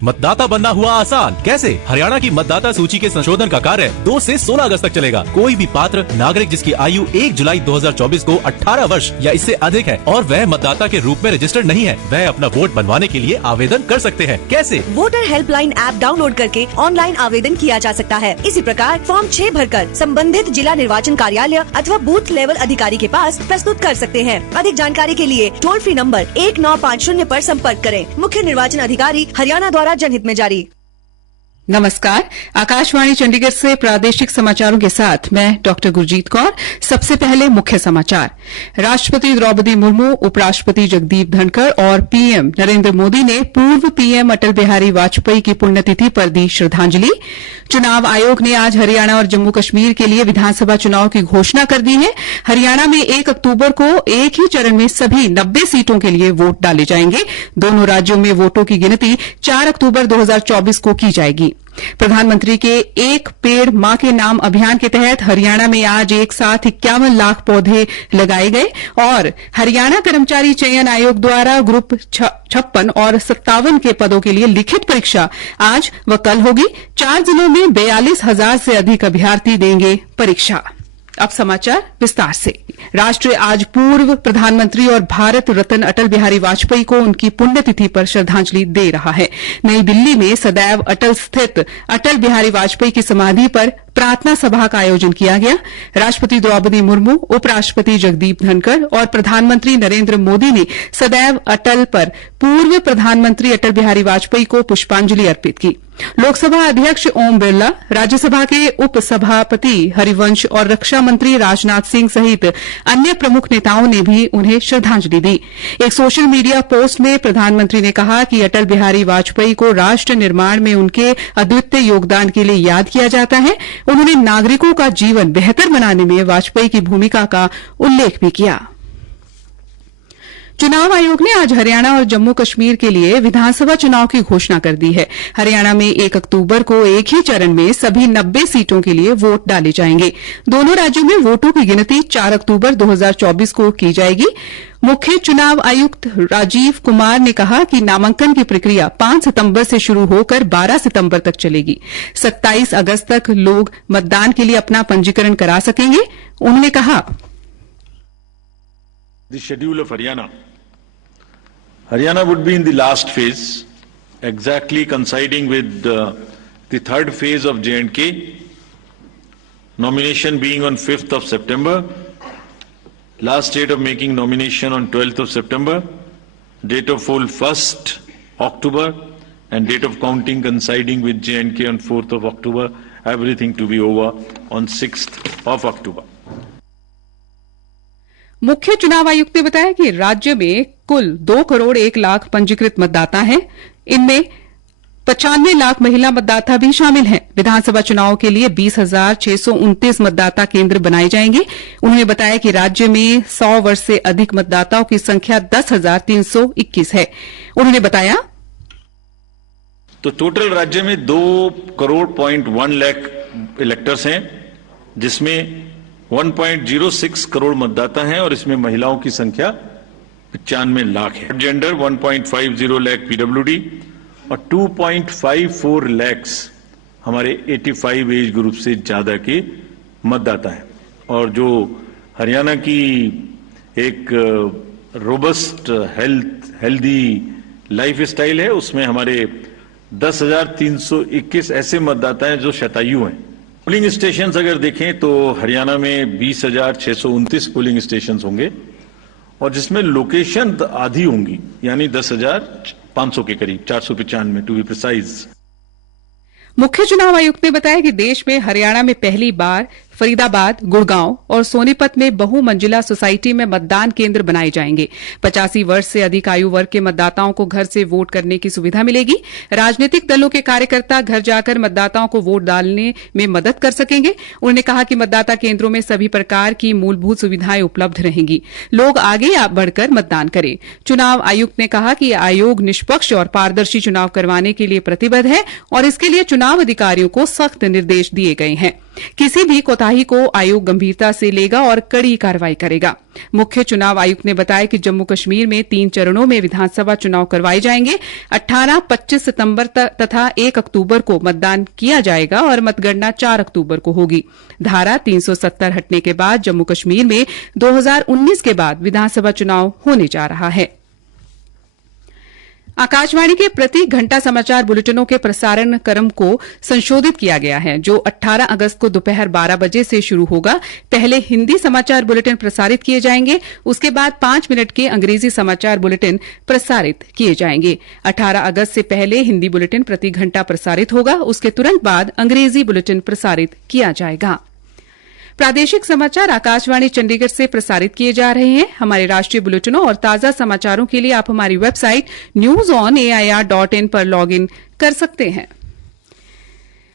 मतदाता बनना हुआ आसान। कैसे? हरियाणा की मतदाता सूची के संशोधन का कार्य 2 से 16 अगस्त तक चलेगा। कोई भी पात्र नागरिक जिसकी आयु 1 जुलाई 2024 को 18 वर्ष या इससे अधिक है और वह मतदाता के रूप में रजिस्टर्ड नहीं है, वह अपना वोट बनवाने के लिए आवेदन कर सकते हैं। कैसे? वोटर हेल्पलाइन ऐप डाउनलोड करके ऑनलाइन आवेदन किया जा सकता है। इसी प्रकार फॉर्म 6 भरकर संबंधित जिला निर्वाचन कार्यालय अथवा बूथ लेवल अधिकारी के पास प्रस्तुत कर सकते हैं। अधिक जानकारी के लिए टोल फ्री नंबर 1950 पर संपर्क करें। मुख्य निर्वाचन अधिकारी हरियाणा द्वारा जनहित में जारी। नमस्कार, आकाशवाणी चंडीगढ़ से प्रादेशिक समाचारों के साथ मैं डॉक्टर गुरजीत कौर। सबसे पहले मुख्य समाचार। राष्ट्रपति द्रौपदी मुर्मू, उपराष्ट्रपति जगदीप धनखड़ और पीएम नरेंद्र मोदी ने पूर्व पीएम अटल बिहारी वाजपेयी की पुण्यतिथि पर दी श्रद्धांजलि। चुनाव आयोग ने आज हरियाणा और जम्मू कश्मीर के लिए विधानसभा चुनाव की घोषणा कर दी है। हरियाणा में 1 अक्टूबर को एक ही चरण में सभी 90 सीटों के लिए वोट डाले जाएंगे। दोनों राज्यों में वोटों की गिनती 4 अक्टूबर 2024 को की जाएगी। प्रधानमंत्री के एक पेड़ मां के नाम अभियान के तहत हरियाणा में आज एक साथ 51 लाख पौधे लगाए गए और हरियाणा कर्मचारी चयन आयोग द्वारा ग्रुप 56 और 57 के पदों के लिए लिखित परीक्षा आज व कल होगी। 4 जिलों में 42,000 से अधिक अभ्यर्थी देंगे परीक्षा। अब समाचार विस्तार से। राष्ट्र आज पूर्व प्रधानमंत्री और भारत रत्न अटल बिहारी वाजपेयी को उनकी पुण्यतिथि पर श्रद्धांजलि दे रहा है। नई दिल्ली में सदैव अटल स्थित अटल बिहारी वाजपेयी की समाधि पर प्रार्थना सभा का आयोजन किया गया। राष्ट्रपति द्रौपदी मुर्मू, उपराष्ट्रपति जगदीप धनखड़ और प्रधानमंत्री नरेंद्र मोदी ने सदैव अटल पर पूर्व प्रधानमंत्री अटल बिहारी वाजपेयी को पुष्पांजलि अर्पित की। लोकसभा अध्यक्ष ओम बिरला, राज्यसभा के उपसभापति हरिवंश और रक्षा मंत्री राजनाथ सिंह सहित अन्य प्रमुख नेताओं ने भी उन्हें श्रद्धांजलि दी। एक सोशल मीडिया पोस्ट में प्रधानमंत्री ने कहा कि अटल बिहारी वाजपेयी को राष्ट्र निर्माण में उनके अद्वितीय योगदान के लिए याद किया जाता है। उन्होंने नागरिकों का जीवन बेहतर बनाने में वाजपेयी की भूमिका का उल्लेख भी किया। चुनाव आयोग ने आज हरियाणा और जम्मू कश्मीर के लिए विधानसभा चुनाव की घोषणा कर दी है। हरियाणा में 1 अक्टूबर को एक ही चरण में सभी 90 सीटों के लिए वोट डाले जाएंगे। दोनों राज्यों में वोटों की गिनती 4 अक्टूबर 2024 को की जाएगी। मुख्य चुनाव आयुक्त राजीव कुमार ने कहा कि नामांकन की प्रक्रिया 5 सितंबर से शुरू होकर 12 सितंबर तक चलेगी। 27 अगस्त तक लोग मतदान के लिए अपना पंजीकरण करा सकेंगे। उन्होंने कहा, The schedule of Haryana would be in the last phase, exactly coinciding with the third phase of J&K, nomination being on 5th of September, last date of making nomination on 12th of September, date of poll 1st October, and date of counting coinciding with J&K on 4th of October, everything to be over on 6th of October. मुख्य चुनाव आयुक्त ने बताया कि राज्य में कुल 2 करोड़ 1 लाख पंजीकृत मतदाता हैं। इनमें 95 लाख महिला मतदाता भी शामिल हैं। विधानसभा चुनाव के लिए 20,629 मतदाता केंद्र बनाए जाएंगे। उन्होंने बताया कि राज्य में 100 वर्ष से अधिक मतदाताओं की संख्या 10,321 है। उन्होंने बताया, तो टोटल राज्य में 2 करोड़ 1 लाख इलेक्टर्स हैं, जिसमें 1.06 करोड़ मतदाता हैं और इसमें महिलाओं की संख्या 95 लाख है। जेंडर 1.50 लाख पीडब्ल्यूडी और 2.54 लाख हमारे 85 एज ग्रुप से ज्यादा के मतदाता हैं। और जो हरियाणा की एक रोबस्ट हेल्दी लाइफ स्टाइल है, उसमें हमारे 10,321 ऐसे मतदाता हैं जो शतायु हैं। पोलिंग स्टेशन अगर देखें तो हरियाणा में 20,629 पोलिंग स्टेशन होंगे और जिसमें लोकेशन आधी होंगी, यानी 10,500 के करीब, 495 टू बी प्रिसाइज। मुख्य चुनाव आयुक्त ने बताया कि देश में हरियाणा में पहली बार फरीदाबाद, गुड़गांव और सोनीपत में बहुमंजिला सोसाइटी में मतदान केंद्र बनाए जाएंगे। 85 वर्ष से अधिक आयु वर्ग के मतदाताओं को घर से वोट करने की सुविधा मिलेगी। राजनीतिक दलों के कार्यकर्ता घर जाकर मतदाताओं को वोट डालने में मदद कर सकेंगे। उन्होंने कहा कि मतदाता केंद्रों में सभी प्रकार की मूलभूत सुविधाएं उपलब्ध रहेंगी। लोग आगे बढ़कर मतदान करें। चुनाव आयुक्त ने कहा कि आयोग निष्पक्ष और पारदर्शी चुनाव करवाने के लिए प्रतिबद्ध है और इसके लिए चुनाव अधिकारियों को सख्त निर्देश दिए गए हैं। किसी भी कोताही को आयोग गंभीरता से लेगा और कड़ी कार्रवाई करेगा। मुख्य चुनाव आयुक्त ने बताया कि जम्मू कश्मीर में 3 चरणों में विधानसभा चुनाव करवाए जाएंगे। 18, 25 सितंबर तथा 1 अक्टूबर को मतदान किया जाएगा और मतगणना 4 अक्टूबर को होगी। धारा 370 हटने के बाद जम्मू कश्मीर में 2019 के बाद विधानसभा चुनाव होने जा रहा है। आकाशवाणी के प्रति घंटा समाचार बुलेटिनों के प्रसारण क्रम को संशोधित किया गया है, जो 18 अगस्त को दोपहर 12 बजे से शुरू होगा। पहले हिंदी समाचार बुलेटिन प्रसारित किए जाएंगे, उसके बाद 5 मिनट के अंग्रेजी समाचार बुलेटिन प्रसारित किए जाएंगे। 18 अगस्त से पहले हिंदी बुलेटिन प्रति घंटा प्रसारित होगा, उसके तुरंत बाद अंग्रेजी बुलेटिन प्रसारित किया जाएगा। प्रादेशिक समाचार आकाशवाणी चंडीगढ़ से प्रसारित किए जा रहे हैं। हमारे राष्ट्रीय बुलेटिनों और ताजा समाचारों के लिए आप हमारी वेबसाइट newsonair.in पर लॉग इन कर सकते हैं।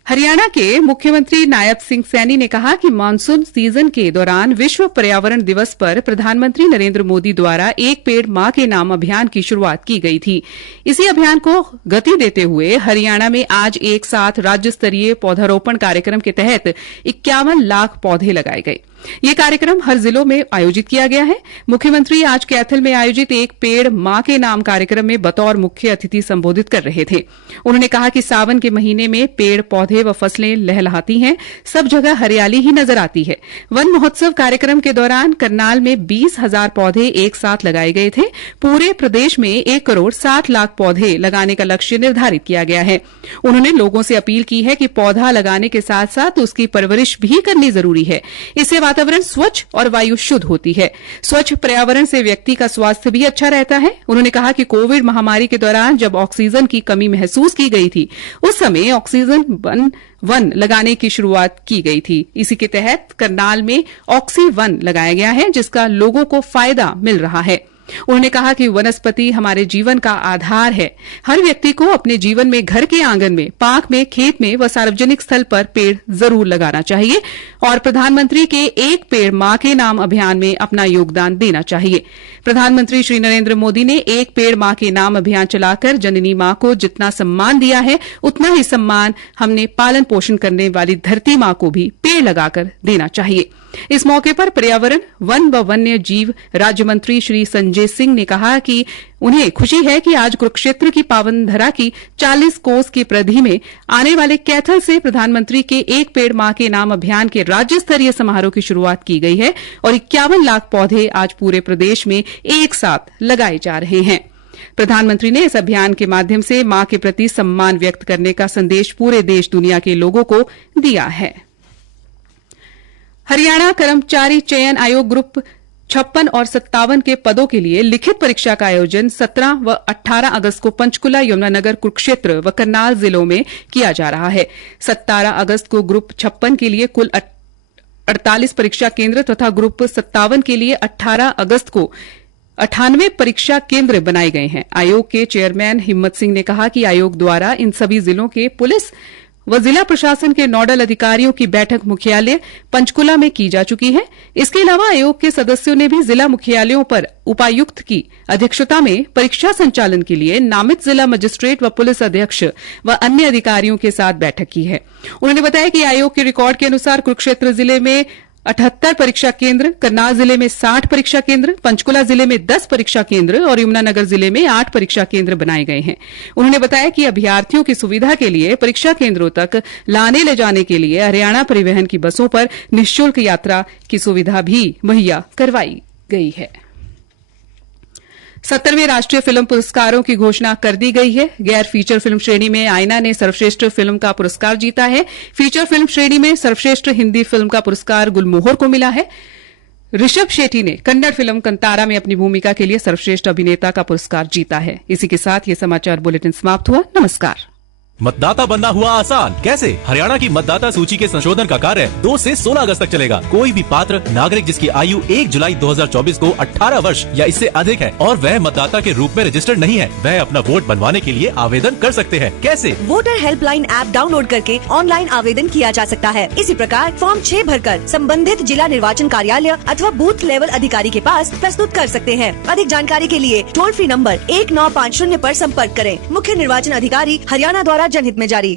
हरियाणा के मुख्यमंत्री नायब सिंह सैनी ने कहा कि मानसून सीजन के दौरान विश्व पर्यावरण दिवस पर प्रधानमंत्री नरेंद्र मोदी द्वारा एक पेड़ मां के नाम अभियान की शुरुआत की गई थी। इसी अभियान को गति देते हुए हरियाणा में आज एक साथ राज्य स्तरीय पौधारोपण कार्यक्रम के तहत 51 लाख पौधे लगाए गए। ये कार्यक्रम हर जिलों में आयोजित किया गया है। मुख्यमंत्री आज कैथल में आयोजित एक पेड़ मां के नाम कार्यक्रम में बतौर मुख्य अतिथि संबोधित कर रहे थे। उन्होंने कहा कि सावन के महीने में पेड़ पौधे व फसलें लहलहाती हैं, सब जगह हरियाली ही नजर आती है। वन महोत्सव कार्यक्रम के दौरान करनाल में 20,000 पौधे एक साथ लगाए गए थे। पूरे प्रदेश में 1 करोड़ 60 लाख पौधे लगाने का लक्ष्य निर्धारित किया गया है। उन्होंने लोगों से अपील की है कि पौधा लगाने के साथ साथ उसकी परवरिश भी करनी जरूरी है। इससे वातावरण स्वच्छ और वायु शुद्ध होती है। स्वच्छ पर्यावरण से व्यक्ति का स्वास्थ्य भी अच्छा रहता है। उन्होंने कहा कि कोविड महामारी के दौरान जब ऑक्सीजन की कमी महसूस की गई थी, उस समय ऑक्सीजन वन लगाने की शुरुआत की गई थी। इसी के तहत करनाल में ऑक्सी वन लगाया गया है, जिसका लोगों को फायदा मिल रहा है। उन्होंने कहा कि वनस्पति हमारे जीवन का आधार है। हर व्यक्ति को अपने जीवन में घर के आंगन में, पार्क में, खेत में व सार्वजनिक स्थल पर पेड़ जरूर लगाना चाहिए और प्रधानमंत्री के एक पेड़ मां के नाम अभियान में अपना योगदान देना चाहिए। प्रधानमंत्री श्री नरेंद्र मोदी ने एक पेड़ मां के नाम अभियान चलाकर जननी मां को जितना सम्मान दिया है, उतना ही सम्मान हमने पालन पोषण करने वाली धरती मां को भी पेड़ लगाकर देना चाहिए। इस मौके पर पर्यावरण, वन व वन्य जीव राज्य मंत्री श्री संजय सिंह ने कहा कि उन्हें खुशी है कि आज कुरुक्षेत्र की पावन धरा की 40 कोस की परिधि में आने वाले कैथल से प्रधानमंत्री के एक पेड़ मां के नाम अभियान के राज्य स्तरीय समारोह की शुरुआत की गई है और 51 लाख पौधे आज पूरे प्रदेश में एक साथ लगाए जा रहे हैं। प्रधानमंत्री ने इस अभियान के माध्यम से मां के प्रति सम्मान व्यक्त करने का संदेश पूरे देश दुनिया के लोगों को दिया है। हरियाणा कर्मचारी चयन आयोग ग्रुप 56 और 57 के पदों के लिए लिखित परीक्षा का आयोजन 17 व 18 अगस्त को पंचकुला, यमुनानगर, कुरुक्षेत्र व करनाल जिलों में किया जा रहा है। 17 अगस्त को ग्रुप 56 के लिए कुल 48 परीक्षा केंद्र तथा ग्रुप 57 के लिए 18 अगस्त को 98 परीक्षा केंद्र बनाए गए हैं। आयोग के चेयरमैन हिम्मत सिंह ने कहा कि आयोग द्वारा इन सभी जिलों के पुलिस व जिला प्रशासन के नोडल अधिकारियों की बैठक मुख्यालय पंचकुला में की जा चुकी है। इसके अलावा आयोग के सदस्यों ने भी जिला मुख्यालयों पर उपायुक्त की अध्यक्षता में परीक्षा संचालन के लिए नामित जिला मजिस्ट्रेट व पुलिस अध्यक्ष व अन्य अधिकारियों के साथ बैठक की है। उन्होंने बताया कि आयोग के रिकॉर्ड के अनुसार कुरुक्षेत्र जिले में 78 परीक्षा केंद्र, करनाल जिले में 60 परीक्षा केंद्र, पंचकुला जिले में 10 परीक्षा केंद्र और यमुनानगर जिले में 8 परीक्षा केंद्र बनाए गए हैं। उन्होंने बताया कि अभ्यर्थियों की सुविधा के लिए परीक्षा केंद्रों तक लाने ले जाने के लिए हरियाणा परिवहन की बसों पर निःशुल्क यात्रा की सुविधा भी मुहैया करवाई गई है। 70वें राष्ट्रीय फिल्म पुरस्कारों की घोषणा कर दी गई है। गैर फीचर फिल्म श्रेणी में आईना ने सर्वश्रेष्ठ फिल्म का पुरस्कार जीता है। फीचर फिल्म श्रेणी में सर्वश्रेष्ठ हिंदी फिल्म का पुरस्कार गुलमोहर को मिला है। ऋषभ शेट्टी ने कन्नड़ फिल्म कंतारा में अपनी भूमिका के लिए सर्वश्रेष्ठ अभिनेता का पुरस्कार जीता है। इसी के साथ ये समाचार बुलेटिन समाप्त हुआ। नमस्कार। मतदाता बनना हुआ आसान, कैसे? हरियाणा की मतदाता सूची के संशोधन का कार्य 2 से 16 अगस्त तक चलेगा। कोई भी पात्र नागरिक जिसकी आयु 1 जुलाई 2024 को 18 वर्ष या इससे अधिक है और वह मतदाता के रूप में रजिस्टर्ड नहीं है, वह अपना वोट बनवाने के लिए आवेदन कर सकते हैं। कैसे? वोटर हेल्पलाइन ऐप डाउनलोड करके ऑनलाइन आवेदन किया जा सकता है। इसी प्रकार फॉर्म 6 भरकर संबंधित जिला निर्वाचन कार्यालय अथवा बूथ लेवल अधिकारी के पास प्रस्तुत कर सकते हैं। अधिक जानकारी के लिए टोल फ्री नंबर 1950 पर संपर्क करें। मुख्य निर्वाचन अधिकारी हरियाणा द्वारा जनहित में जारी।